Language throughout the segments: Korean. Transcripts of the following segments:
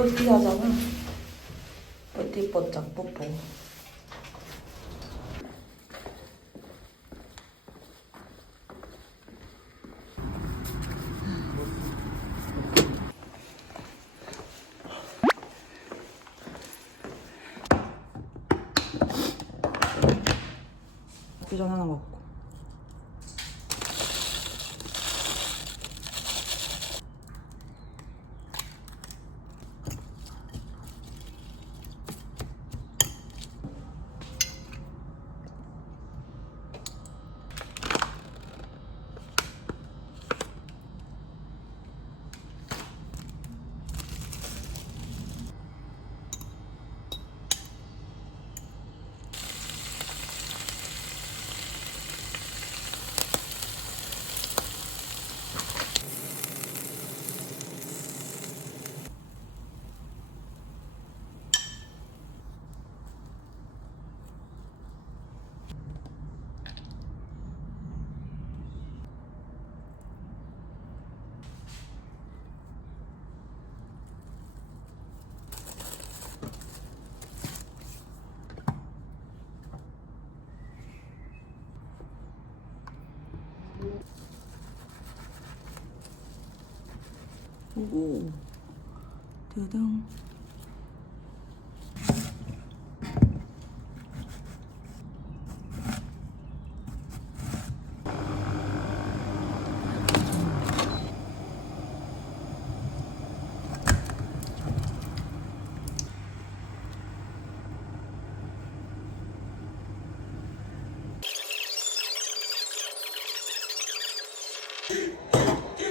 뽀띠 하잖아. 뽀띠 뽀짝 뽀뽀. 퓨전 하나 먹고. 오, 두둥.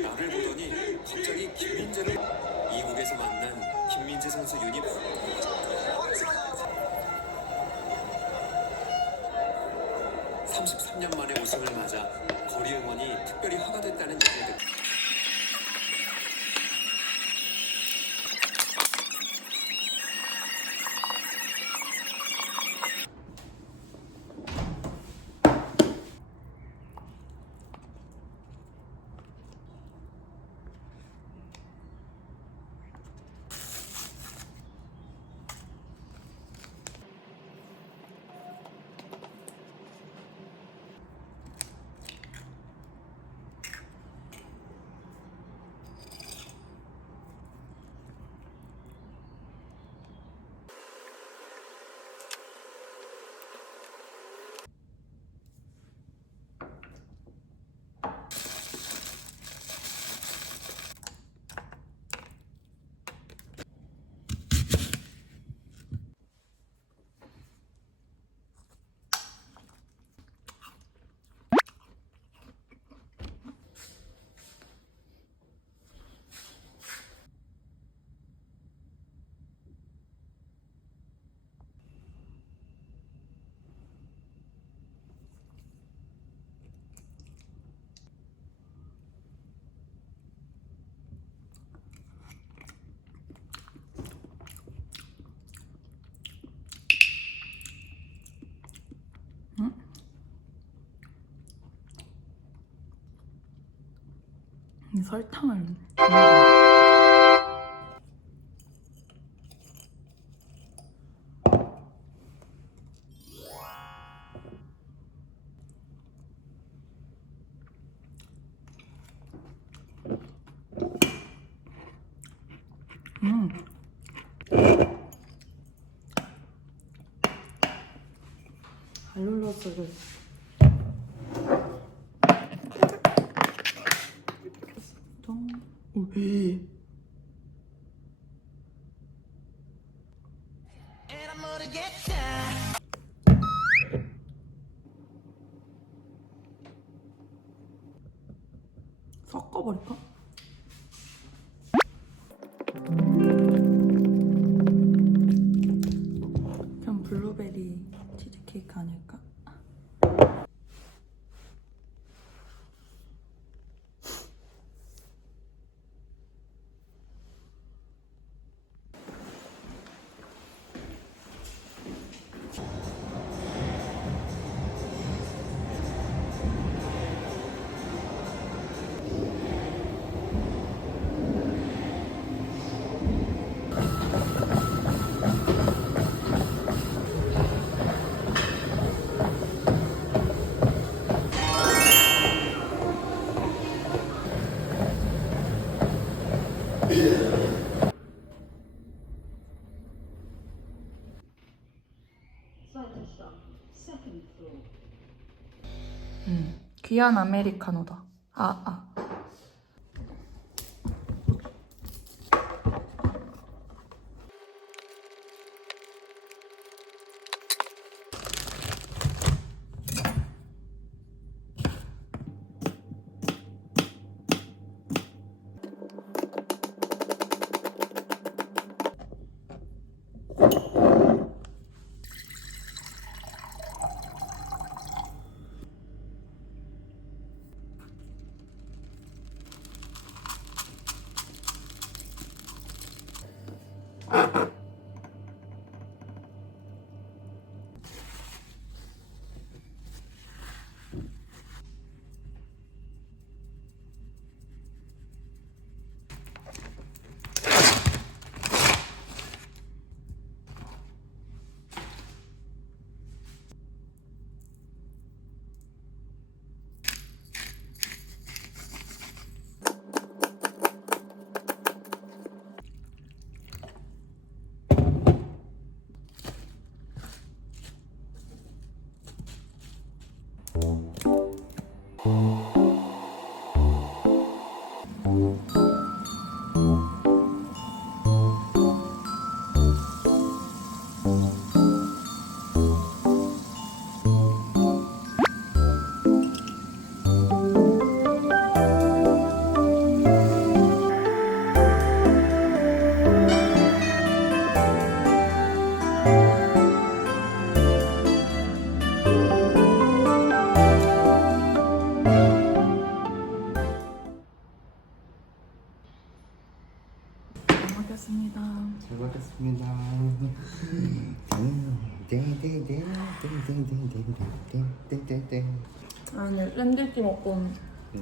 나를 보더니 갑자기 김민재를 이국에서 만난 김민재 선수 유닛 33년 만에 우승을 맞아 거리 응원이 특별히 허가됐다는 얘기를 듣고 이 설탕을 잘 눌렀어. 왜? 섞어버릴까? 그럼 블루베리 치즈케이크 아닐까? 귀한 아메리카노다. 아. 먹겠습니다. 잘 먹겠습니다. 아니 샌드위치 먹고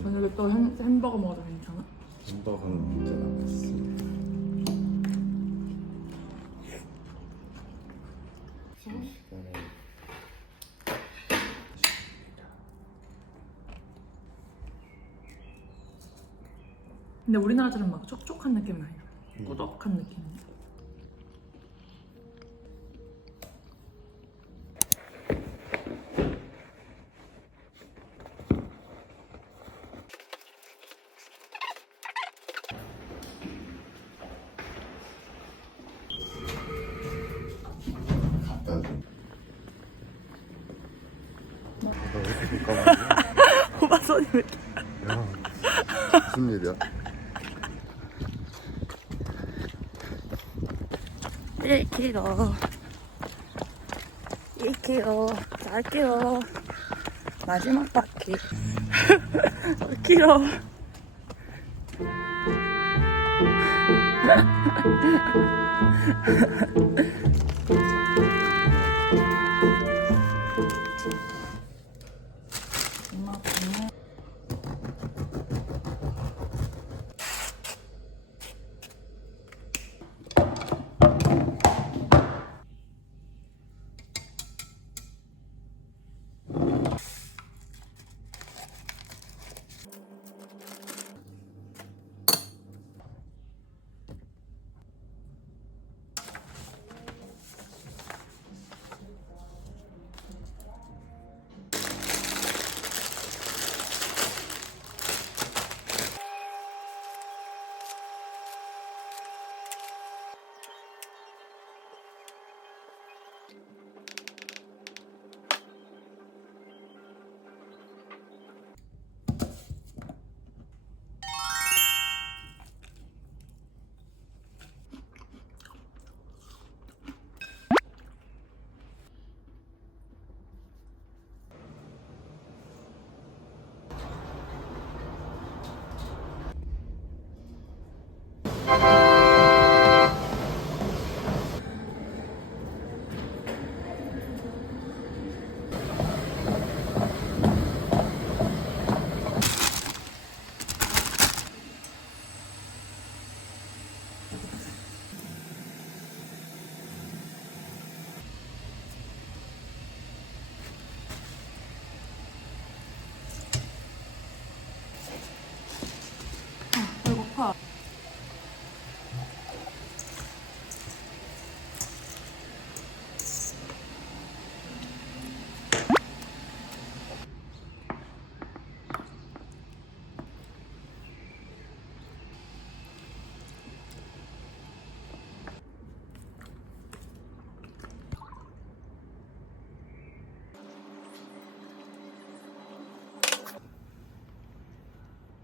저녁에 또 햄버거 먹어도 괜찮아? 햄버거는 문제가 없습니다. 근데 우리나라처럼 막 촉촉한 느낌은 아니야. 꾸덕한 느낌이야. 호박선이 왜 이렇게 무슨 일이야? 1kg 1kg 갈게요. 마지막 바퀴 1kg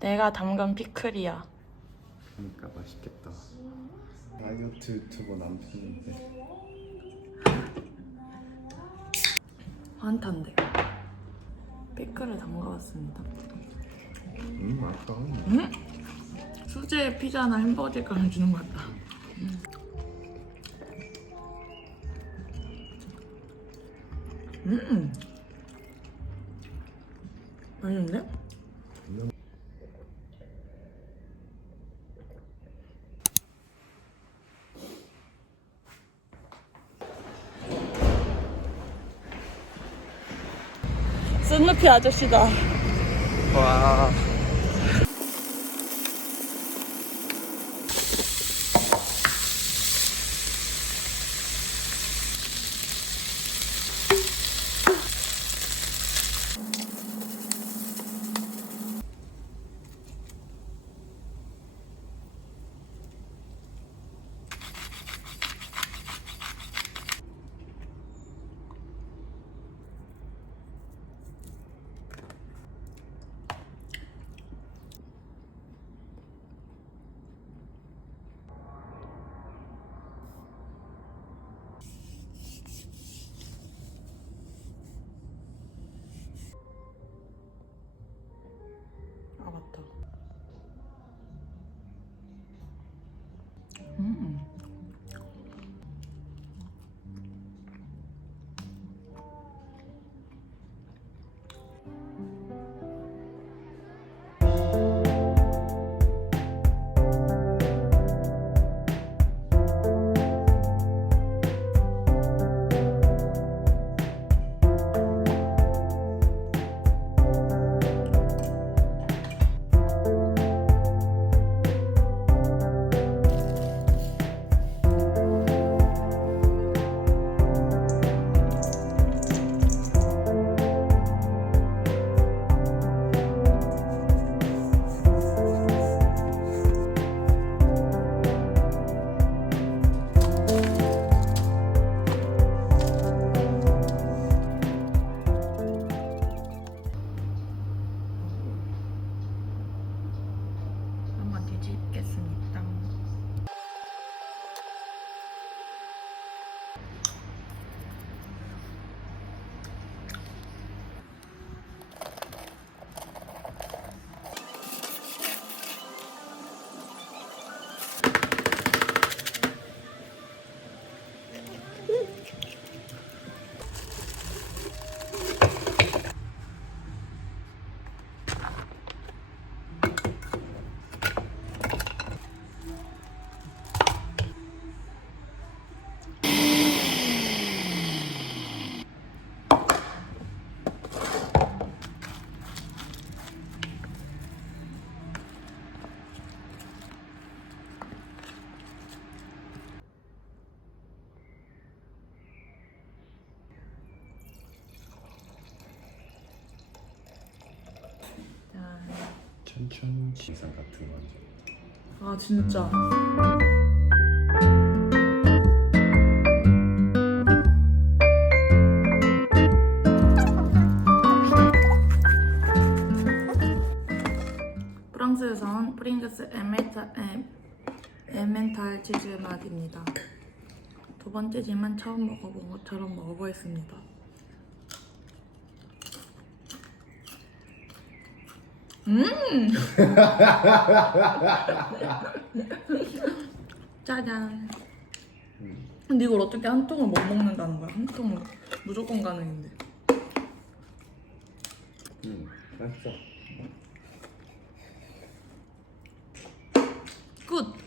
내가 담근 피클이야. 그러니까 맛있겠다. 다이어트 유튜버 남편인데. 환탄데. 피클을 담가왔습니다. 맛있다. 수제 피자나 햄버거 질감을 주는 것 같다. 맛있는데? 스누피 아저씨다. 와. 아 맞다. 한번 뒤집겠습니다. 천천히 기사 같은 거죠. 아 진짜. 프랑스에서 온 프링글스 에멘탈 치즈 맛입니다. 두 번째지만 처음 먹어본 것처럼 먹어보겠습니다. 짜잔. 근데 이걸 어떻게 한 통을 못 먹는다는 거야? 한 통은 무조건 가능인데. 맛있어. 끝.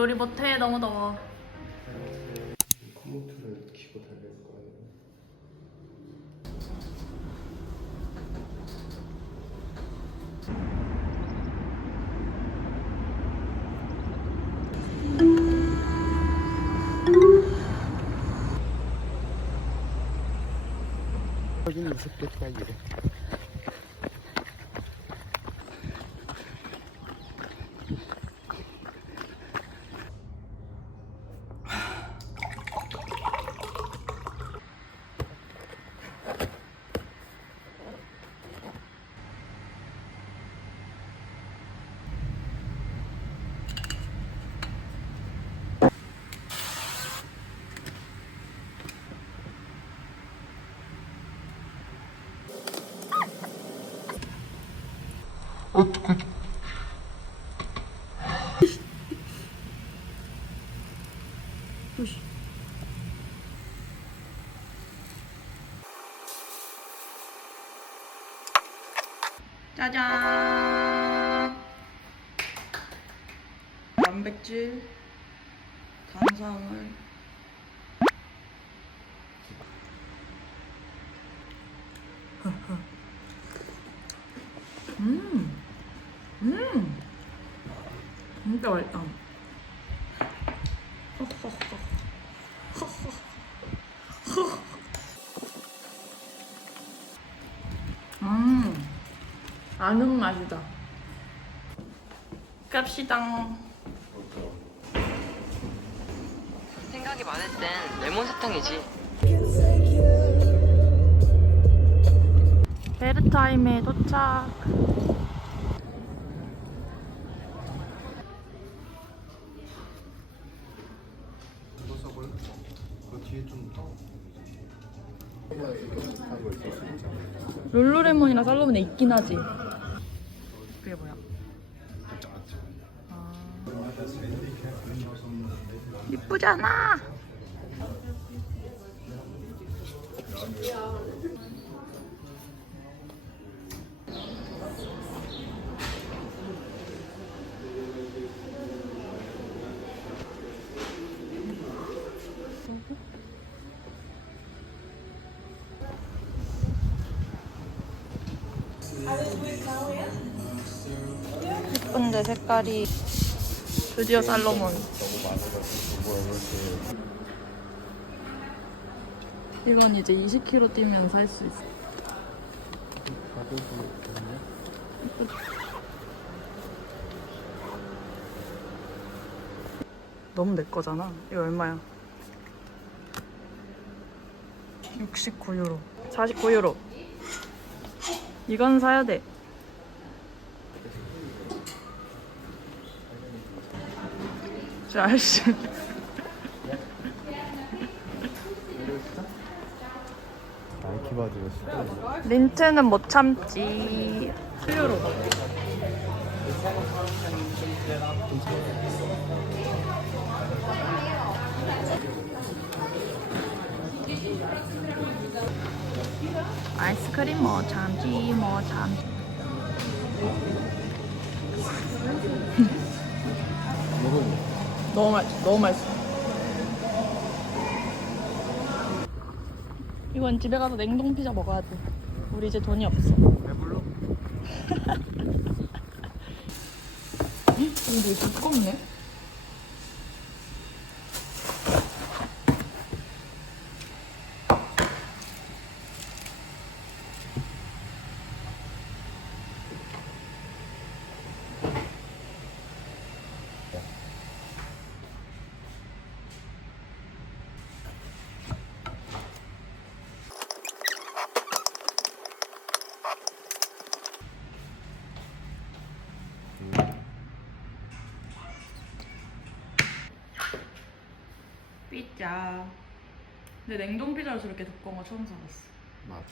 요리 못해. 너무 더워. 컴퓨터를 키고 달릴 거예요. 여기는 무섭겠다 이래. 짜잔! 단백질, 탄수화물. 진짜 맛있다. 아는 맛이다. 갑시다. 생각이 많을 땐 레몬 사탕이지. 베르타임에 도착. 그 뒤에 좀 더. 룰루레몬이랑 살로몬에 있긴 하지. 그게 뭐야? 이쁘잖아. 예쁜데 색깔이. 드디어 살로몬. 이건 이제 20kg 뛰면 살 수 있어. 너무 내 거잖아. 이거 얼마야? 69유로. 49유로. 이건 사야 돼. 저 아저씨. 나이키 바지가 싫어. 린트는 못 참지. 7유로. 아이스크림 못 참지, 못 참지. 너무 맛있어, 너무 맛있어. 이건 집에 가서 냉동 피자 먹어야 돼. 우리 이제 돈이 없어. 배불러? 응? 근데 두껍네? 피자. 근데 냉동 피자를 저렇게 두꺼운 거 처음 사봤어. 맞아.